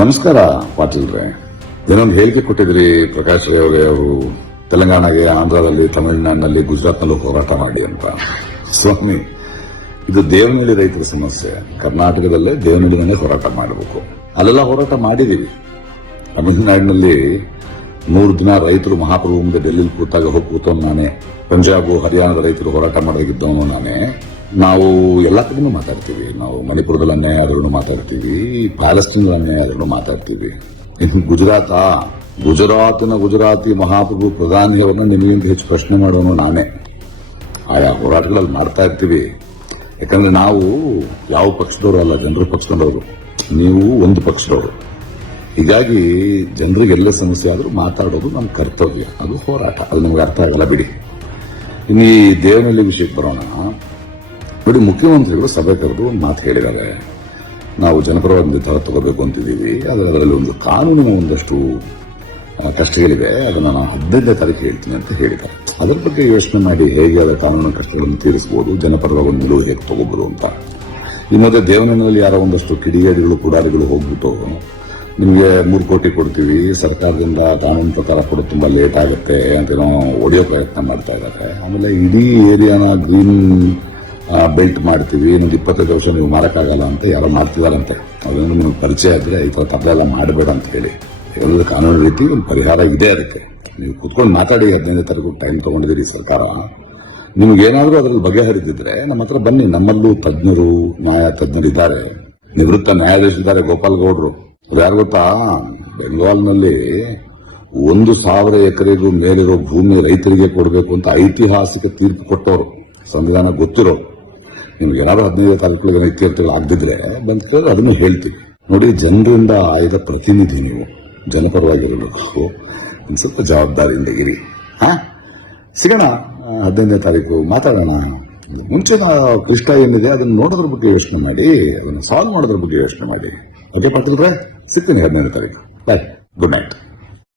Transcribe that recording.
ನಮಸ್ಕಾರ ಪಾಟೀಲ್ರೆ. ಏನೊಂದು ಹೇಳಿಕೆ ಕೊಟ್ಟಿದ್ರಿ ಪ್ರಕಾಶ್ ಅವರೇ, ಅವರು ತೆಲಂಗಾಣಗೆ, ಆಂಧ್ರದಲ್ಲಿ, ತಮಿಳುನಾಡಿನಲ್ಲಿ, ಗುಜರಾತ್ನಲ್ಲೂ ಹೋರಾಟ ಮಾಡಿ ಅಂತ. ಸ್ವಾಮಿ, ಇದು ದೇವನಹಳ್ಳಿ ರೈತರ ಸಮಸ್ಯೆ. ಕರ್ನಾಟಕದಲ್ಲೇ ದೇವನಹಳ್ಳಿನಲ್ಲೇ ಹೋರಾಟ ಮಾಡಬೇಕು. ಅಲ್ಲೆಲ್ಲ ಹೋರಾಟ ಮಾಡಿದೀವಿ. ತಮಿಳುನಾಡಿನಲ್ಲಿ 3 ದಿನ ರೈತರು ಮಹಾಪ್ರಭು ಮುಂದೆ ಡೆಲ್ಲಿಲಿ ಹೋಗಿ ಕೂತವನು ನಾನೇ. ಪಂಜಾಬ್, ಹರಿಯಾಣದ ರೈತರು ಹೋರಾಟ ಮಾಡಾಗಿದ್ದವನು ನಾನೇ. ನಾವು ಎಲ್ಲ ಕಡೆನೂ ಮಾತಾಡ್ತೀವಿ. ನಾವು ಮಣಿಪುರದಲ್ಲಿ ಅನ್ಯಾಯ ಆದ್ರೂ ಮಾತಾಡ್ತೀವಿ, ಪ್ಯಾಲೆಸ್ಟೀನ್ ಅನ್ಯಾಯ ಆದ್ರೂ ಮಾತಾಡ್ತೀವಿ. ಇನ್ನು ಗುಜರಾತಿನ ಗುಜರಾತಿ ಮಹಾಪ್ರಭು ಪ್ರಧಾನಿಯವರನ್ನ ನಿಮಗಿಂತ ಹೆಚ್ಚು ಪ್ರಶ್ನೆ ಮಾಡೋನು ನಾನೇ. ಆಯಾ ಹೋರಾಟಗಳಲ್ಲಿ ಮಾಡ್ತಾ ಇರ್ತೀವಿ. ಯಾಕಂದ್ರೆ ನಾವು ಯಾವ ಪಕ್ಷದವರು ಅಲ್ಲ, ಜನರ ಪಕ್ಷದವರು. ನೀವು ಒಂದು ಪಕ್ಷದವರು. ಹೀಗಾಗಿ ಜನರಿಗೆ ಎಲ್ಲ ಸಮಸ್ಯೆ ಆದ್ರೂ ಮಾತಾಡೋದು ನಮ್ಮ ಕರ್ತವ್ಯ. ಅದು ಹೋರಾಟ. ಅದು ನಮ್ಗೆ ಅರ್ಥ ಆಗಲ್ಲ ಬಿಡಿ. ಇನ್ನು ಈ ದೇವನಹಳ್ಳಿ ವಿಷಯಕ್ಕೆ ಬರೋಣ. ನೋಡಿ, ಮುಖ್ಯಮಂತ್ರಿಗಳು ಸಭೆ ಕರೆದು ಒಂದು ಮಾತು ಹೇಳಿದ್ದಾರೆ. ನಾವು ಜನಪರವಾದ ನಿರ್ಧಾರ ತಗೋಬೇಕು ಅಂತಿದ್ದೀವಿ. ಆದರೆ ಅದರಲ್ಲಿ ಒಂದು ಕಾನೂನಿನ ಒಂದಷ್ಟು ಕಷ್ಟಗಳಿವೆ. ಅದನ್ನು ನಾನು 15ನೇ ತಾರೀಕು ಹೇಳ್ತೀನಿ ಅಂತ ಹೇಳಿದ್ದಾರೆ. ಅದರ ಬಗ್ಗೆ ಯೋಚನೆ ಮಾಡಿ ಹೇಗೆ ಅದರ ಕಾನೂನಿನ ಕಷ್ಟಗಳನ್ನು ತೀರಿಸಬಹುದು, ಜನಪರವಾದ ಒಂದು ನಿಲುವು ಹೇಗೆ ತಗೋಬಹುದು ಅಂತ. ಈ ಮಧ್ಯೆ ದೇವನಹಳ್ಳಿಯಲ್ಲಿ ಯಾರೋ ಒಂದಷ್ಟು ಕಿಡಿಗೇಡಿಗಳು, ಪುಡಾರಿಗಳು ಹೋಗ್ಬಿಟ್ಟು ನಿಮಗೆ 3 ಕೋಟಿ ಕೊಡ್ತೀವಿ, ಸರ್ಕಾರದಿಂದ ಕಾನೂನು ಪ್ರಕಾರ ಕೊಡೋದು ತುಂಬಾ ಲೇಟ್ ಆಗುತ್ತೆ ಅಂತ ಹೊಡೆಯೋ ಪ್ರಯತ್ನ ಮಾಡ್ತಾ ಇದ್ದಾರೆ. ಆಮೇಲೆ ಇಡೀ ಏರಿಯಾನ ಗ್ರೀನ್ ಬೆಲ್ಟ್ ಮಾಡ್ತೀವಿ, ಇನ್ನೊಂದು 25 ವರ್ಷ ನೀವು ಮಾರಕ್ಕಾಗಲ್ಲ ಅಂತ ಯಾರೋ ಮಾಡ್ತಿದಾರಂತೆ. ಅದನ್ನು ನಿಮಗೆ ಪರಿಚಯ ಇದ್ರೆ ಈ ತರ ತಪ್ಪಲೆಲ್ಲ ಮಾಡಬೇಡ ಅಂತ ಹೇಳಿ. ಎಲ್ಲ ಕಾನೂನು ರೀತಿ ಒಂದು ಪರಿಹಾರ ಇದೆ. ಅದಕ್ಕೆ ನೀವು ಕುತ್ಕೊಂಡು ಮಾತಾಡಿ. 15ನೇ ತಾರೀಕು ಟೈಮ್ ತಗೊಂಡಿದ್ದೀರಿ ಸರ್ಕಾರ. ನಿಮ್ಗೇನಾದ್ರೂ ಅದರಲ್ಲಿ ಬಗೆಹರಿದಿದ್ರೆ ನಮ್ಮ ಹತ್ರ ಬನ್ನಿ. ನಮ್ಮಲ್ಲೂ ತಜ್ಞರು, ನ್ಯಾಯ ತಜ್ಞರು ಇದ್ದಾರೆ. ನಿವೃತ್ತ ನ್ಯಾಯಾಧೀಶರಿದ್ದಾರೆ, ಗೋಪಾಲ್ ಗೌಡ್ರು. ಯಾರು ಗೊತ್ತಾ, ಬೆಂಗಾಲ್ನಲ್ಲಿ 1,000 ಎಕರೆಗೂ ಮೇಲಿರೋ ಭೂಮಿ ರೈತರಿಗೆ ಕೊಡಬೇಕು ಅಂತ ಐತಿಹಾಸಿಕ ತೀರ್ಪು ಕೊಟ್ಟವರು, ಸಂವಿಧಾನ ಗೊತ್ತಿರೋರು. ನಿಮ್ಗೆ ಏನಾದ್ರು 15ನೇ ತಾರೀಕು ಇತ್ಯರ್ಥಗಳು ಆಗದಿದ್ರೆ ಬಂದು ಕೇಳಿದ್ರೆ ಅದನ್ನು ಹೇಳ್ತೀವಿ. ನೋಡಿ, ಜನರಿಂದ ಆಯ್ದ ಪ್ರತಿನಿಧಿ ನೀವು. ಜನಪರವಾಗಿರಬೇಕು. ಸ್ವಲ್ಪ ಜವಾಬ್ದಾರಿಯಿಂದ ಇರಿ. ಸಿಗೋಣ 15ನೇ ತಾರೀಕು, ಮಾತಾಡೋಣ. ಮುಂಚೆ ಕೃಷ್ಣ ಏನಿದೆ ಅದನ್ನು ನೋಡೋದ್ರ ಬಗ್ಗೆ ಯೋಚನೆ ಮಾಡಿ, ಅದನ್ನು ಸಾಲ್ವ್ ಮಾಡೋದ್ರ ಬಗ್ಗೆ ಯೋಚನೆ ಮಾಡಿ. ಓಕೆ ಪಾಟೀಲ್ರೆ, ಸಿಗ್ತೀನಿ 15ನೇ ತಾರೀಕು. ಬಾಯ್, ಗುಡ್ ನೈಟ್.